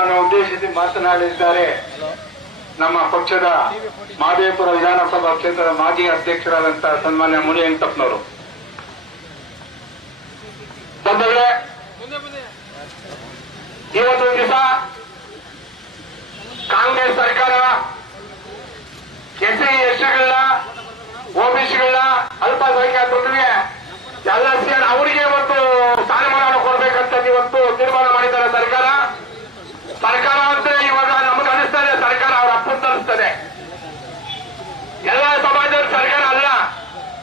ನಮ್ಮನ್ನು ಉದ್ದೇಶಿಸಿ ಮಾತನಾಡಲಿದ್ದಾರೆ ನಮ್ಮ ಪಕ್ಷದ ಮಹದೇವಪುರ ವಿಧಾನಸಭಾ ಕ್ಷೇತ್ರದ ಮಾಜಿ ಅಧ್ಯಕ್ಷರಾದಂತಹ ಸನ್ಮಾನ್ಯ ಮುನಿವೆಂಕಟಪ್ಪನವರು. ಬಂಧುಗಳೇ, ಇವತ್ತು ದಿವಸ ಕಾಂಗ್ರೆಸ್ ಸರ್ಕಾರ ಎಸ್ಸಿ ಎಸ್ಟಿಗಳನ್ನ, ಓಬಿಸಿಗಳನ್ನ, ಅಲ್ಪಸಂಖ್ಯಾತರಿಗೆ ಎಲ್ಲ ಸೇರಿ ಅವರಿಗೆ ಒಂದು ಸ್ಥಾನಮಾನ ಕೊಡ್ಬೇಕಂತ ಇವತ್ತು ತೀರ್ಮಾನ ಮಾಡಿದ್ದಾರೆ ಸರ್ಕಾರ. ಸರ್ಕಾರ ಅಂದ್ರೆ ಇವಾಗ ನಮಗೆ ಅನಿಸ್ತದೆ ಸರ್ಕಾರ ಅವ್ರ ಅಪ್ಪಂತ ಅನಿಸ್ತದೆ. ಎಲ್ಲ ಸಮಾಜದ ಸರ್ಕಾರ ಅಲ್ಲ.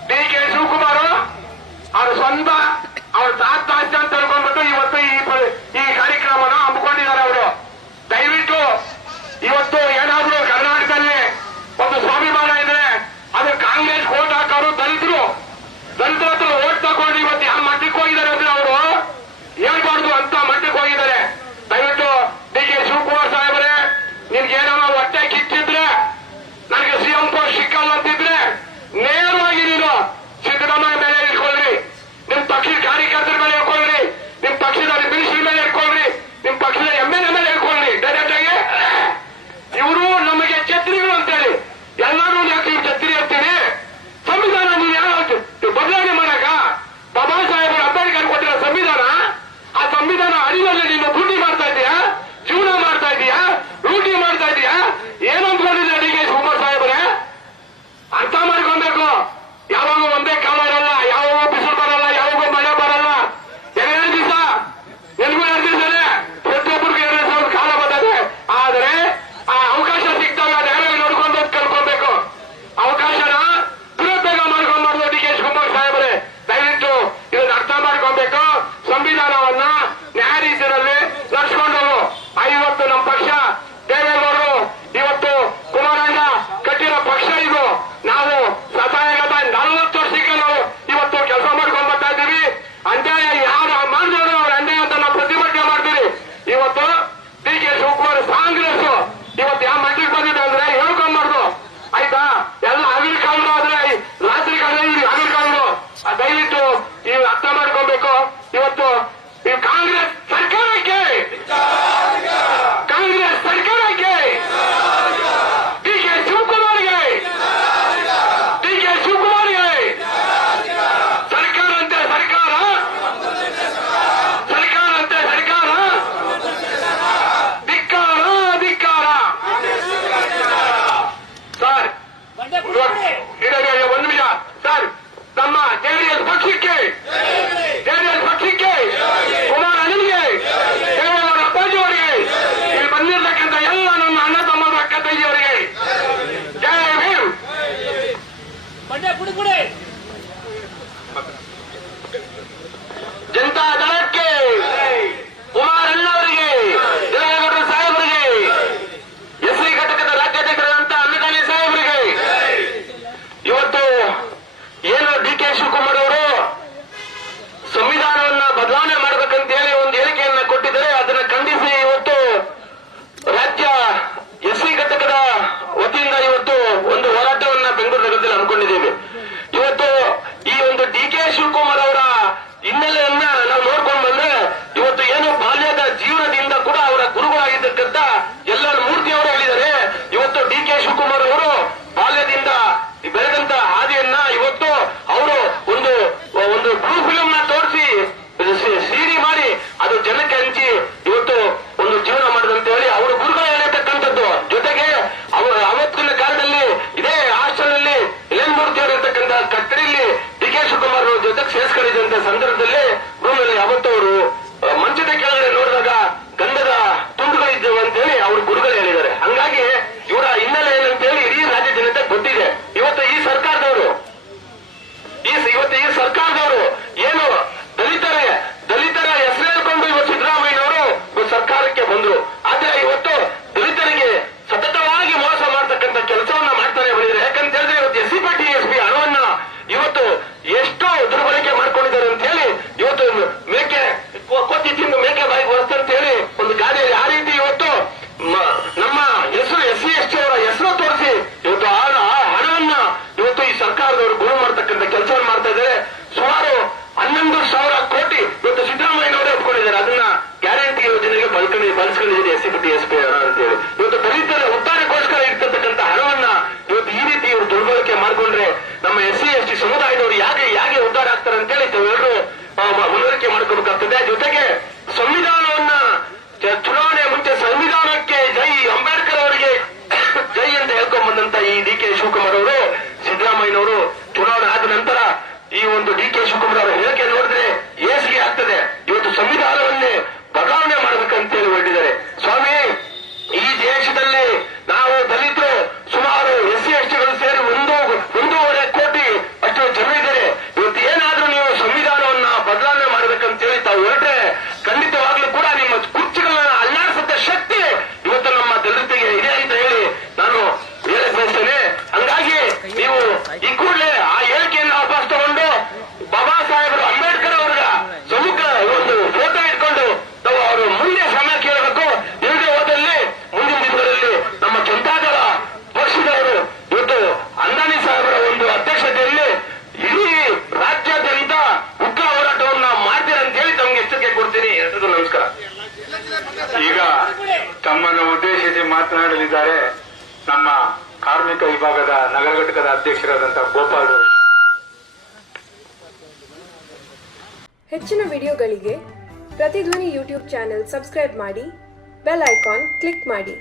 ಡಿ.ಕೆ. ಶಿವಕುಮಾರ್ ಅವ್ರ ಸ್ವಂತ ಅವ್ರ ತಾತ ಅಂತ ತಿಳ್ಕೊಂಡ್ಬಿಟ್ಟು ಇವತ್ತು ಈ ಕಾರ್ಯಕ್ರಮನ ಹಮ್ಮಿಕೊಂಡಿದ್ದಾರೆ. ಅವರು ದಯವಿಟ್ಟು ಇವತ್ತು ಏನಾದ್ರೂ ಕರ್ನಾಟಕದಲ್ಲಿ ಒಂದು ಸ್ವಾಭಿಮಾನ ಇದ್ರೆ ಅದು ಕಾಂಗ್ರೆಸ್ ಓಟ್ ಹಾಕೋರು ದಲಿತರು ಹತ್ರ ಓಟ್ ತಗೊಂಡು ಇವತ್ತು ಯಾವ ಮಟ್ಟಕ್ಕೆ ಹೋಗಿದ್ದಾರೆ ಅಂದ್ರೆ ಅವರು ಹೇಳ್ಬಾರ್ದು ಅಂತ ಮಟ್ಟಕ್ಕೆ ಹೋಗಿದ್ದಾರೆ. ದಯವಿಟ್ಟು ಡಿ.ಕೆ. ಶಿವಕುಮಾರ್ ಸಾಹೇಬರೇ, ನಿನ್ಗೇನಾರ ಹೊಟ್ಟೆ ಕಿಚ್ಚಿದ್ರೆ, ನನಗೆ ಸಿಎಂ ಪೋಸ್ಟ್ ಸಿಕ್ಕಲ್ಲ ಅಂತಿದ್ರೆ ನೇರವಾಗಿ ನೀನು ಸಿದ್ದರಾಮಯ್ಯ ಮೇಲೆ ಇಟ್ಕೊಳ್ರಿ, ನಿಮ್ ಪಕ್ಷದ ಕಾರ್ಯಕರ್ತರ ಮೇಲೆ ಇಟ್ಕೊಳ್ರಿ, ನಿಮ್ ಪಕ್ಷದ ಮಿನಿಸ್ಟರ್ ಮೇಲೆ ಇಟ್ಕೊಳ್ರಿ, ನಿಮ್ ಪಕ್ಷದ MLA ಮೇಲೆ ಇಟ್ಕೊಳ್ರಿ. ಡೈರೆಕ್ಟ್ ಆಗಿ ಇವರು ನಮಗೆ ಛತ್ರಿಗಳು ಅಂತೇಳಿ ಎಲ್ಲರೂ ಯಾಕೆ ನೀವು ಛತ್ರಿ ಇರ್ತೀರಿ? ಸಂವಿಧಾನ ನೀವು ಯಾವ ಬದಲಾವಣೆ ಮಾಡಕ ಬಾಬಾ ಸಾಹೇಬರು ಅಂಬೇಡ್ಕರ್ ಕೊಟ್ಟಿರೋ ಸಂವಿಧಾನ, ಆ ಸಂವಿಧಾನ ಅಡಿಯಲ್ಲಿ ನೀನು ಡ್ಯೂಟಿ ಮಾಡ್ತಾ ಇದೀಯಾ, ಜೀವನ ಮಾಡ್ತಾ ಇದೀಯಾ, ರೂಢಿ ಮಾಡ್ತಾ ಇದೀಯಾ? ಏನು ಅಂದ್ಕೊಂಡಿದ್ರೆ ಡಿ.ಕೆ. ಶಿವಕುಮಾರ್ ಸಾಹೇಬ್ರೆ ಅರ್ಥ ಮಾಡ್ಕೊಬೇಕು. ಯಾವಾಗ ಒಂದೇ ಕಾಲ ಇರಲ್ಲ, ಯಾವಾಗ ಬಿಸಿಲು ಬರಲ್ಲ, ಯಾವಾಗ ಮಳೆ ಬರಲ್ಲ. ಎರಡು ದಿವಸ ಎಲ್ಗೂ 2 ದಿವಸನೇ ಪ್ರತಿಯೊಬ್ಬರಿಗೂ 2 ದಿವಸ ಕಾಲ ಬರ್ತದೆ. ಆದರೆ ಆ ಅವಕಾಶ ಸಿಗ್ತಾಗ ಯಾರು ನೋಡ್ಕೊಂಡು ಕಲ್ಕೊಬೇಕು. ಅವಕಾಶನ ದುರುಪಯೋಗ ಮಾಡ್ಕೊಂಡ್ಬಾರ್ದು ಡಿ.ಕೆ. ಶಿವಕುಮಾರ್ ಸಾಹೇಬ್ರೆ. ದಯವಿಟ್ಟು ಇದನ್ನ ಅರ್ಥ ಮಾಡ್ಕೊಬೇಕು. ಸಂವಿಧಾನವನ್ನ ನ್ಯಾಯ ರೀತಿಯಲ್ಲಿ ನಡೆಸ್ಕೊಂಡವರು ಇವತ್ತು ನಮ್ಮ ಪಕ್ಷ ದೇವೇಗೌಡರು ಇವತ್ತು ಕುಮಾರಣ್ಣ ಕಟ್ಟಿರೋ ಪಕ್ಷ ಇದು. ನಾವು ಸತಾಯಗತ 40 ವರ್ಷಕ್ಕೆ ನಾವು ಇವತ್ತು ಕೆಲಸ ಮಾಡ್ಕೊಂಡು ಬರ್ತಾ ಇದ್ದೀವಿ. ಅನ್ಯಾಯ ಯಾರು ಮಾಡಿದವರು ಅವ್ರ ಅನ್ಯಾಯ ಅಂತ ನಾವು ಪ್ರತಿಭಟನೆ ಮಾಡ್ತೀವಿ. ಇವತ್ತು ಡಿ.ಕೆ. ಶಿವಕುಮಾರ್ ಕಾಂಗ್ರೆಸ್ ಇವತ್ತು ಯಾವ ಮಟ್ಟಿಗೆ ಬಂದಿದೆ ಅಂದ್ರೆ ಹೇಳ್ಕೊಂಬಾರ್ದು, ಆಯ್ತಾ? ಎಲ್ಲ ಹಗಲು ಕಾಲರು ಆದ್ರೆ ರಾತ್ರಿ ಕಾಲ ಹಗಲು ಕಾಲರು. ದಯವಿಟ್ಟು ನೀವು ಅರ್ಥ ಮಾಡ್ಕೊಬೇಕು. ಇವತ್ತು ಈ ಕಾಂಗ್ರೆಸ್ ಸರ್ಕಾರಕ್ಕೆ ಡಿ.ಕೆ. ಶಿವಕುಮಾರ್ಗೆ ಸರ್ಕಾರ ಅಂತೆ ಸರ್ಕಾರ ಧಿಕ್ಕಾರ. ಸರ್ ಒಂದು ನಿಮಿಷ ಸರ್, ನಮ್ಮ ಜೆಡಿಎಸ್ ಪಕ್ಷಕ್ಕೆ ಕುಮಾರಣ್ಣನಿಗೆ, ದೇವೇಗೌಡ ಅಪ್ಪಾಜಿ ಅವರಿಗೆ, ಇಲ್ಲಿ ಬಂದಿರತಕ್ಕಂಥ ಎಲ್ಲ ನನ್ನ ಅಣ್ಣ ತಮ್ಮ ಅಕ್ಕ ತಂಗಿಯವರಿಗೆ ಜೈ ಭೀಮ್. ಜನತಾ ದಳಕ್ಕೆ, ಕುಮಾರಣ್ಣ ಅವರಿಗೆ, ದೇವೇಗೌಡ ಸಾಹೇಬರಿಗೆ, ಎಸ್ಸಿ ಘಟಕದ ರಾಜ್ಯಾಧ್ಯಕ್ಷರಾದಂತ ಅಮಿತಾನಿ ಸಾಹೇಬರಿಗೆ, ಇವತ್ತು ಏನು ಡಿ.ಕೆ. ಶಿವಕುಮಾರ್ ಅವರು ಸಂವಿಧಾನವನ್ನ ಬದಲಾವಣೆ ಮಾಡಬೇಕಂತ ಹೇಳಿ ಒಂದು ಹೇಳಿಕೆಯನ್ನ ಕೊಟ್ಟಿದ್ದಾರೆ. ಅದನ್ನು ಖಂಡಿಸಿ ಇವತ್ತು ರಾಜ್ಯ ಎಸ್ಸಿ ಘಟಕದ ವತಿಯಿಂದ ಇವತ್ತು ಒಂದು ಹೋರಾಟವನ್ನ ಬೆಂಗಳೂರು ನಗರದಲ್ಲಿ ಹಮ್ಮಿಕೊಂಡಿದ್ದೇವೆ. ಇವತ್ತು ಬಳಸ್ಕೊಂಡಿದ್ದೀನಿ SC/SP ಹಣ ಅಂತೇಳಿ. ಇವತ್ತು ದಲಿತರ ಉದ್ಧಾರಕ್ಕೋಸ್ಕರ ಇರ್ತಕ್ಕಂಥ ಹಣವನ್ನ ಇವತ್ತು ಈ ರೀತಿ ಇವರು ದುರ್ಬಳಕೆ ಮಾಡ್ಕೊಂಡ್ರೆ ನಮ್ಮ SC/ST ಸಮುದಾಯದವರು ಹೇಗೆ ಉದ್ಧಾರ ಆಗ್ತಾರೆ ಅಂತೇಳಿ ತಾವೆಲ್ಲರೂ ಮನವರಿಕೆ ಮಾಡ್ಕೋಬೇಕಾಗ್ತದೆ. ಜೊತೆಗೆ ಸಂವಿಧಾನವನ್ನ ಚುನಾವಣೆ ಮುಂಚೆ ಸಂವಿಧಾನಕ್ಕೆ ಜೈ, ಅಂಬೇಡ್ಕರ್ ಅವರಿಗೆ ಜೈ ಅಂತ ಹೇಳ್ಕೊಂಡ್ ಬಂದಂತ ಈ DK ಶಿವಕುಮಾರ್ ಅವರು, ಸಿದ್ದರಾಮಯ್ಯನವರು ಚುನಾವಣೆ ಆದ ನಂತರ ಈ ಒಂದು DK ಶಿವಕುಮಾರ್ ಅವರ ಹೇಳಿಕೆ ನೋಡಿದ್ರೆ ಏಸಿಗೆ ಆಗ್ತದೆ. ಇವತ್ತು ಸಂವಿಧಾನವನ್ನೇ ಬದಲಾವಣೆ ಮಾಡಬೇಕಂತೇಳಿ ಹೊರಟಿದ್ದಾರೆ. ಸ್ವಾಮಿ, ಈ ದೇಶದಲ್ಲಿ ನಾವು ದಲಿತರು ಸುಮಾರು SC/STಗಳು ಸೇರಿ 1.5 ಕೋಟಿ ಅಷ್ಟು ಜನ ಇದ್ದಾರೆ. ಇವತ್ತು ಏನಾದ್ರೂ ನೀವು ಸಂವಿಧಾನವನ್ನ ಬದಲಾವಣೆ ಮಾಡಬೇಕಂತೇಳಿ ತಾವು ಹೊರಟ್ರೆ ಖಂಡಿತವಾಗ್ಲೂ ಕೂಡ ನಿಮ್ಮ ಕುರ್ಚಿಗಳನ್ನ ಅಲ್ಲಾಡಿಸುತ್ತ ಶಕ್ತಿ ಇವತ್ತು ನಮ್ಮ ದಲಿತರಿಗೆ ಇದೆ ಅಂತ ಹೇಳಿ ನಾನು ಹೇಳಕ್ ಬಯಸ್ತೇನೆ. ಹಂಗಾಗಿ ನೀವು ಈ ಕೂಡಲೇ ಆ ಹೇಳಿಕೆಯನ್ನು ವಾಪಸ್ ತಗೊಂಡು ಬಾಬಾ ಸಾಹೇಬರು ಅಂಬೇಡ್ಕರ್ ಅವರ ಸಮ್ಮುಖ ಒಂದು ಫೋಟೋ ಇಟ್ಕೊಂಡು ತಾವು ಅವರು ಮುಂದೆ ಸಮಯ ಕೇಳಬೇಕು. ಇಲ್ಲದೆ ಹೋದಲ್ಲಿ ಮುಂದಿನ ದಿನಗಳಲ್ಲಿ ನಮ್ಮ ಜನತಾದಳ ಪಕ್ಷದವರು ಇವತ್ತು ಅಂದಾನಿ ಸಾಹೇಬರ ಒಂದು ಅಧ್ಯಕ್ಷತೆಯಲ್ಲಿ ಇಡೀ ರಾಜ್ಯಾದ್ಯಂತ ಉಗ್ರ ಹೋರಾಟವನ್ನ ಮಾಡ್ತೀರ ಅಂತ ಹೇಳಿ ತಮಗೆ ಎಚ್ಚರಿಕೆ ಕೊಡ್ತೀನಿ. ಎಲ್ರಿಗೂ ನಮಸ್ಕಾರ. ಈಗ ತಮ್ಮನ್ನು ಉದ್ದೇಶಿಸಿ ಮಾತನಾಡಲಿದ್ದಾರೆ ನಮ್ಮ ಕಾರ್ಮಿಕ ವಿಭಾಗದ ನಗರ ಘಟಕದ ಅಧ್ಯಕ್ಷರಾದಂತಹ ಗೋಪಾಲ್. ಹೆಚ್ಚಿನ ವಿಡಿಯೋಗಳಿಗೆ ಪ್ರತಿಧ್ವನಿ ಯೂಟ್ಯೂಬ್ ಚಾನೆಲ್ ಸಬ್ಸ್ಕ್ರೈಬ್ ಮಾಡಿ, ಬೆಲ್ ಐಕಾನ್ ಕ್ಲಿಕ್ ಮಾಡಿ.